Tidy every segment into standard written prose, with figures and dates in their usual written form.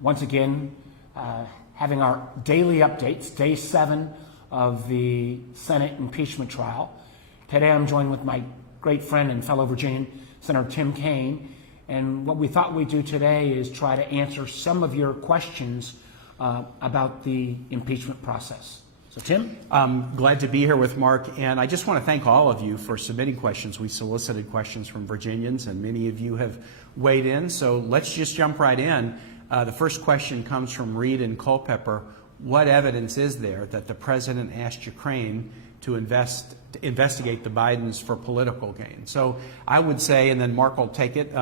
once again having our daily updates, day 7 of the Senate impeachment trial. Today I'm joined with my great friend and fellow Virginian, Senator Tim Kaine, and what we thought we'd do today is try to answer some of your questions about the impeachment process. So, Tim? I'm glad to be here with Mark, and I just want to thank all of you for submitting questions. We solicited questions from Virginians, and many of you have weighed in, so let's just jump right in. The first question comes from Reed and Culpeper. What evidence is there that the president asked Ukraine to investigate the Bidens for political gain? So I would say, and then Mark will take it,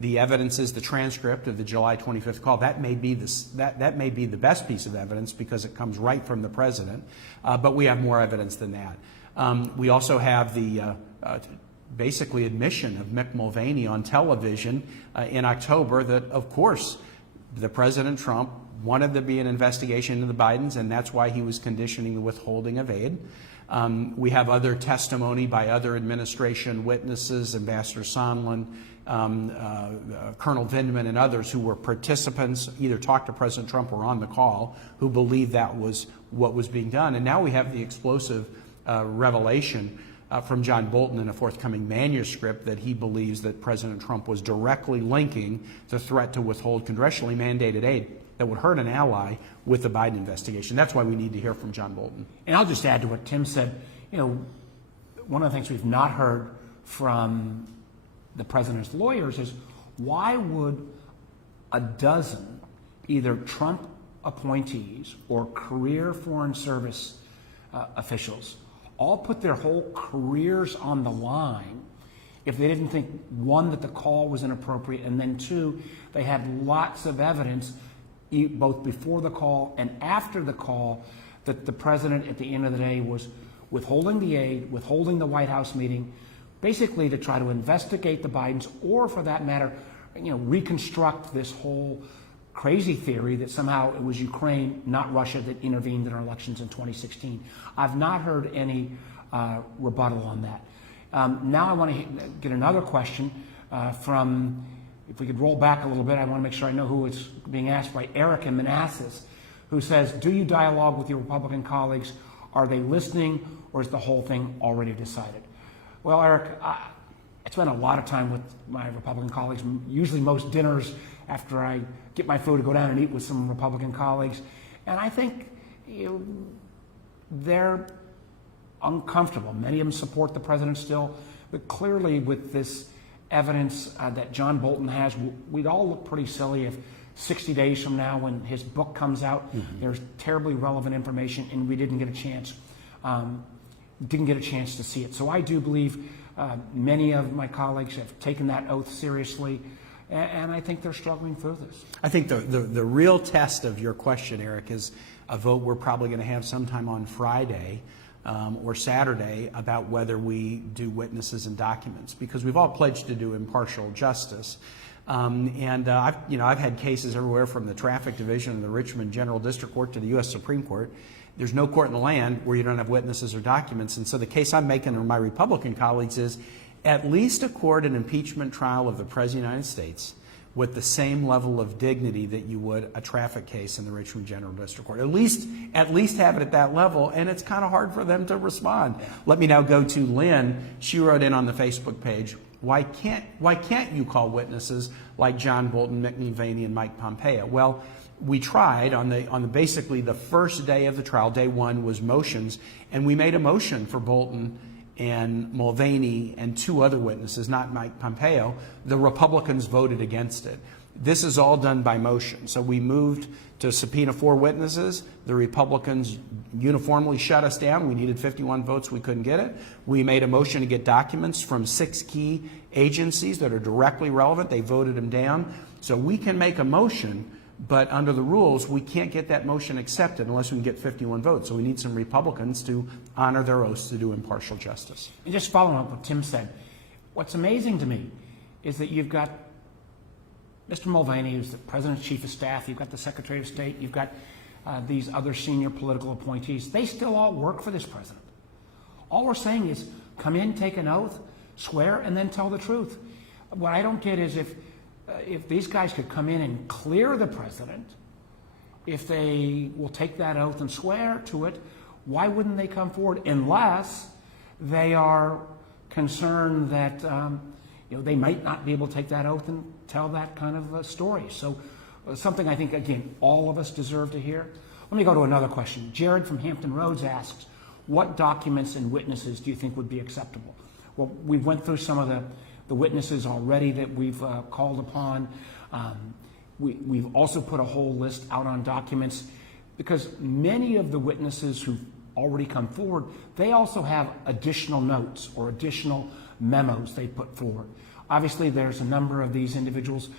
the evidence is the transcript of the July 25th call. That may be that may be the best piece of evidence because it comes right from the president, but we have more evidence than that. We also have the basically admission of Mick Mulvaney on television in October that, of course, the President Trump wanted there to be an investigation into the Bidens, and that's why he was conditioning the withholding of aid. We have other testimony by other administration witnesses, Ambassador Sondland, Colonel Vindman, and others who were participants, either talked to President Trump or on the call, who believed that was what was being done. And now we have the explosive revelation from John Bolton in a forthcoming manuscript that he believes that President Trump was directly linking the threat to withhold congressionally mandated aid that would hurt an ally with the Biden investigation. That's why we need to hear from John Bolton. And I'll just add to what Tim said. You know, one of the things we've not heard from the president's lawyers is why would a dozen either Trump appointees or career Foreign Service officials all put their whole careers on the line if they didn't think, one, that the call was inappropriate, and then two, they had lots of evidence both before the call and after the call that the president at the end of the day was withholding the aid, withholding the White House meeting, basically to try to investigate the Bidens, or for that matter, reconstruct this whole crazy theory that somehow it was Ukraine, not Russia, that intervened in our elections in 2016. I've not heard any rebuttal on that. Now I want to get another question from, if we could roll back a little bit, I want to make sure I know who it's being asked by, Eric in Manassas, who says, do you dialogue with your Republican colleagues? Are they listening, or is the whole thing already decided? Well, Eric, I spend a lot of time with my Republican colleagues, usually most dinners after I get my food to go down and eat with some Republican colleagues. And I think they're uncomfortable. Many of them support the president still, but clearly with this evidence that John Bolton has, we'd all look pretty silly if 60 days from now when his book comes out, there's terribly relevant information and we didn't get a chance to see it. So I do believe many of my colleagues have taken that oath seriously, and I think they're struggling through this. I think the real test of your question, Eric, is a vote we're probably going to have sometime on Friday or Saturday about whether we do witnesses and documents, because we've all pledged to do impartial justice. I've had cases everywhere from the Traffic Division of the Richmond General District Court to the U.S. Supreme Court. There's no court in the land where you don't have witnesses or documents. And so the case I'm making to my Republican colleagues is at least accord an impeachment trial of the President of the United States with the same level of dignity that you would a traffic case in the Richmond General District Court. At least have it at that level, and it's kind of hard for them to respond. Let me now go to Lynn. She wrote in on the Facebook page, why can't you call witnesses like John Bolton, Mick Mulvaney, and Mike Pompeo? Well, we tried on basically the first day of the trial. Day one was motions, and we made a motion for Bolton and Mulvaney and two other witnesses, not Mike Pompeo. The Republicans voted against it. This is all done by motion. So we moved to subpoena 4 witnesses. The Republicans uniformly shut us down. We needed 51 votes. We couldn't get it. We made a motion to get documents from 6 key agencies that are directly relevant. They voted them down. So we can make a motion, but under the rules, we can't get that motion accepted unless we can get 51 votes. So we need some Republicans to honor their oaths to do impartial justice. And just following up what Tim said, what's amazing to me is that you've got Mr. Mulvaney, who's the President's Chief of Staff, you've got the Secretary of State, you've got these other senior political appointees. They still all work for this president. All we're saying is come in, take an oath, swear, and then tell the truth. What I don't get is if if these guys could come in and clear the president, if they will take that oath and swear to it, why wouldn't they come forward unless they are concerned that they might not be able to take that oath and tell that kind of a story? So something I think, again, all of us deserve to hear. Let me go to another question. Jared from Hampton Roads asks, what documents and witnesses do you think would be acceptable? Well, we went through some of the witnesses already that we've called upon. We've also put a whole list out on documents because many of the witnesses who've already come forward, they also have additional notes or additional memos they put forward. Obviously, there's a number of these individuals,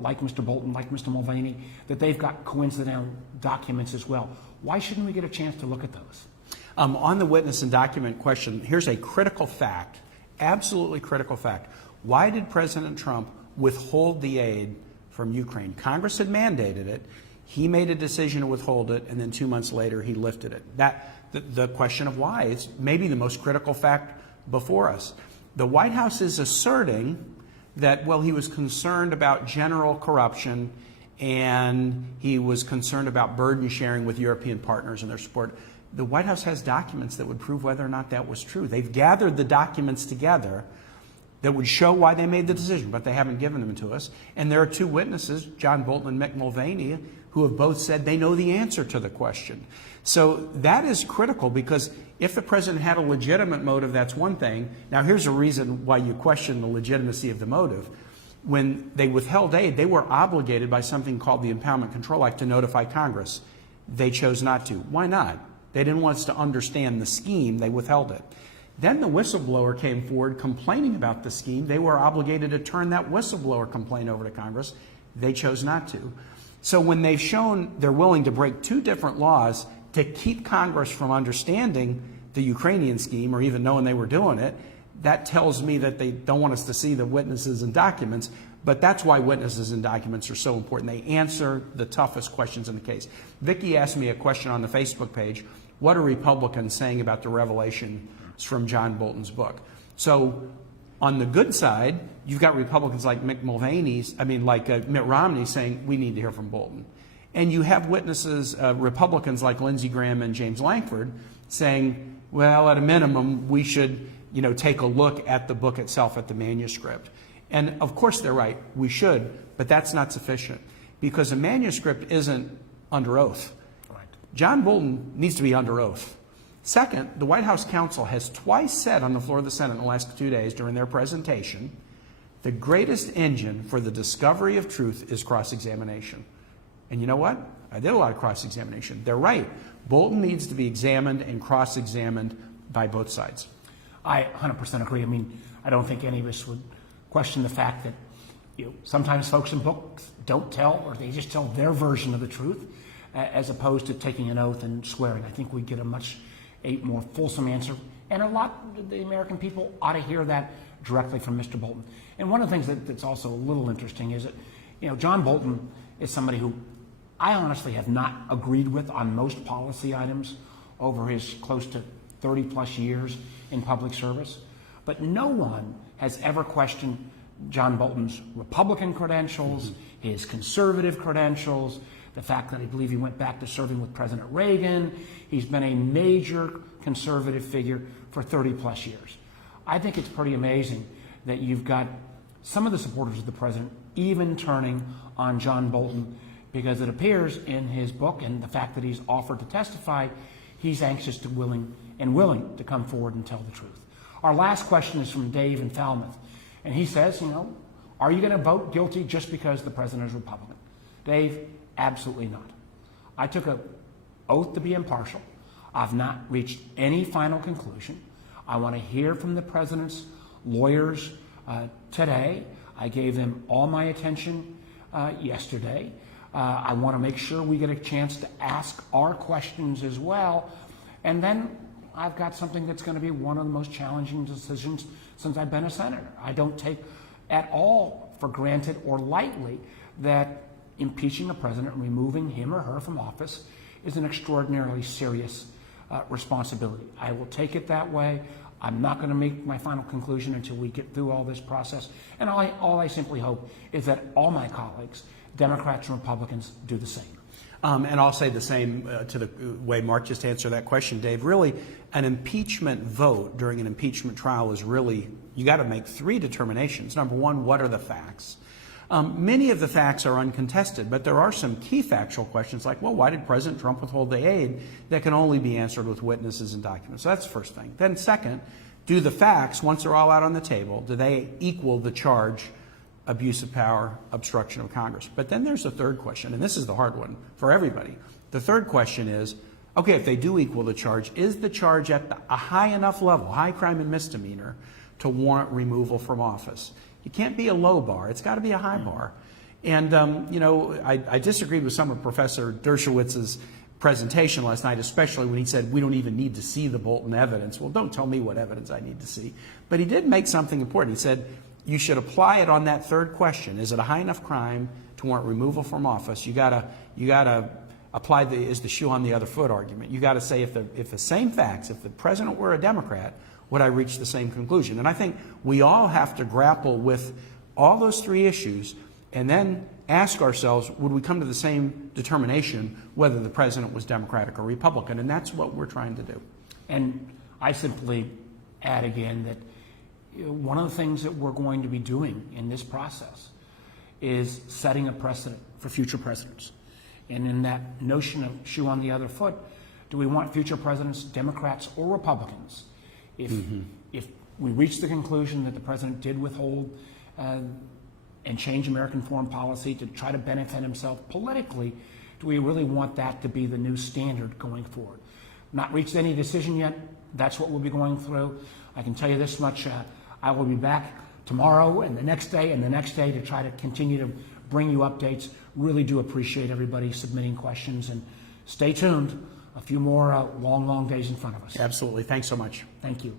like Mr. Bolton, like Mr. Mulvaney, that they've got coincidental documents as well. Why shouldn't we get a chance to look at those? On the witness and document question, here's a critical fact, absolutely critical fact. Why did President Trump withhold the aid from Ukraine? Congress had mandated it. He made a decision to withhold it, and then 2 months later he lifted it. The question of why is maybe the most critical fact before us. The White House is asserting that, well, he was concerned about general corruption and he was concerned about burden sharing with European partners and their support. The White House has documents that would prove whether or not that was true. They've gathered the documents together that would show why they made the decision, but they haven't given them to us. And there are two witnesses, John Bolton and Mick Mulvaney, who have both said they know the answer to the question. So that is critical because if the president had a legitimate motive, that's one thing. Now, here's a reason why you question the legitimacy of the motive. When they withheld aid, they were obligated by something called the Impeachment Control Act to notify Congress. They chose not to. Why not? They didn't want us to understand the scheme. They withheld it. Then the whistleblower came forward complaining about the scheme. They were obligated to turn that whistleblower complaint over to Congress. They chose not to. So when they've shown they're willing to break two different laws to keep Congress from understanding the Ukrainian scheme or even knowing they were doing it, that tells me that they don't want us to see the witnesses and documents. But that's why witnesses and documents are so important. They answer the toughest questions in the case. Vicki asked me a question on the Facebook page. What are Republicans saying about the revelations from John Bolton's book? So on the good side, you've got Republicans like Mitt Romney saying we need to hear from Bolton. And you have witnesses, Republicans like Lindsey Graham and James Lankford saying, well, at a minimum, we should take a look at the book itself, at the manuscript. And of course they're right, we should, but that's not sufficient because a manuscript isn't under oath. Right. John Bolton needs to be under oath. Second, the White House counsel has twice said on the floor of the Senate in the last 2 days during their presentation, the greatest engine for the discovery of truth is cross-examination. And you know what? I did a lot of cross-examination. They're right. Bolton needs to be examined and cross-examined by both sides. I 100% agree. I mean, I don't think any of us would question the fact that sometimes folks in books don't tell, or they just tell their version of the truth, as opposed to taking an oath and swearing. I think we'd get a more fulsome answer, and a lot of the American people ought to hear that directly from Mr. Bolton. And one of the things that's also a little interesting is that John Bolton is somebody who I honestly have not agreed with on most policy items over his close to 30 plus years in public service, but no one has ever questioned John Bolton's Republican credentials, his conservative credentials, the fact that I believe he went back to serving with President Reagan. He's been a major conservative figure for 30 plus years. I think it's pretty amazing that you've got some of the supporters of the president even turning on John Bolton, because it appears in his book and the fact that he's offered to testify, he's anxious to willing to come forward and tell the truth. Our last question is from Dave in Falmouth, and he says, are you going to vote guilty just because the president is Republican? Dave, absolutely not. I took an oath to be impartial. I've not reached any final conclusion. I want to hear from the president's lawyers today. I gave them all my attention yesterday. I want to make sure we get a chance to ask our questions as well. And then I've got something that's going to be one of the most challenging decisions since I've been a senator. I don't take at all for granted or lightly that impeaching a president and removing him or her from office is an extraordinarily serious responsibility. I will take it that way. I'm not going to make my final conclusion until we get through all this process. And all I simply hope is that all my colleagues, Democrats and Republicans, do the same. And I'll say the same to the way Mark just answered that question, Dave. Really, an impeachment vote during an impeachment trial is really, you got to make three determinations. Number one, what are the facts? Many of the facts are uncontested, but there are some key factual questions like, well, why did President Trump withhold the aid that can only be answered with witnesses and documents? So that's the first thing. Then second, do the facts, once they're all out on the table, do they equal the charge, abuse of power, obstruction of Congress? But then there's a third question, and this is the hard one for everybody. The third question is, okay, if they do equal the charge, is the charge at a high enough level, high crime and misdemeanor, to warrant removal from office? It can't be a low bar. It's got to be a high bar. And, I disagreed with some of Professor Dershowitz's presentation last night, especially when he said we don't even need to see the Bolton evidence. Well, don't tell me what evidence I need to see. But he did make something important. He said you should apply it on that third question. Is it a high enough crime to warrant removal from office? You gotta apply is the shoe on the other foot argument. You got to say if the same facts, if the president were a Democrat, would I reach the same conclusion? And I think we all have to grapple with all those three issues and then ask ourselves, would we come to the same determination whether the president was Democratic or Republican? And that's what we're trying to do. And I simply add again that one of the things that we're going to be doing in this process is setting a precedent for future presidents. And in that notion of shoe on the other foot, do we want future presidents, Democrats or Republicans? If we reach the conclusion that the president did withhold and change American foreign policy to try to benefit himself politically, do we really want that to be the new standard going forward? Not reached any decision yet. That's what we'll be going through. I can tell you this much. I will be back tomorrow and the next day and the next day to try to continue to bring you updates. Really do appreciate everybody submitting questions, and stay tuned. A few more long days in front of us. Absolutely. Thanks so much. Thank you.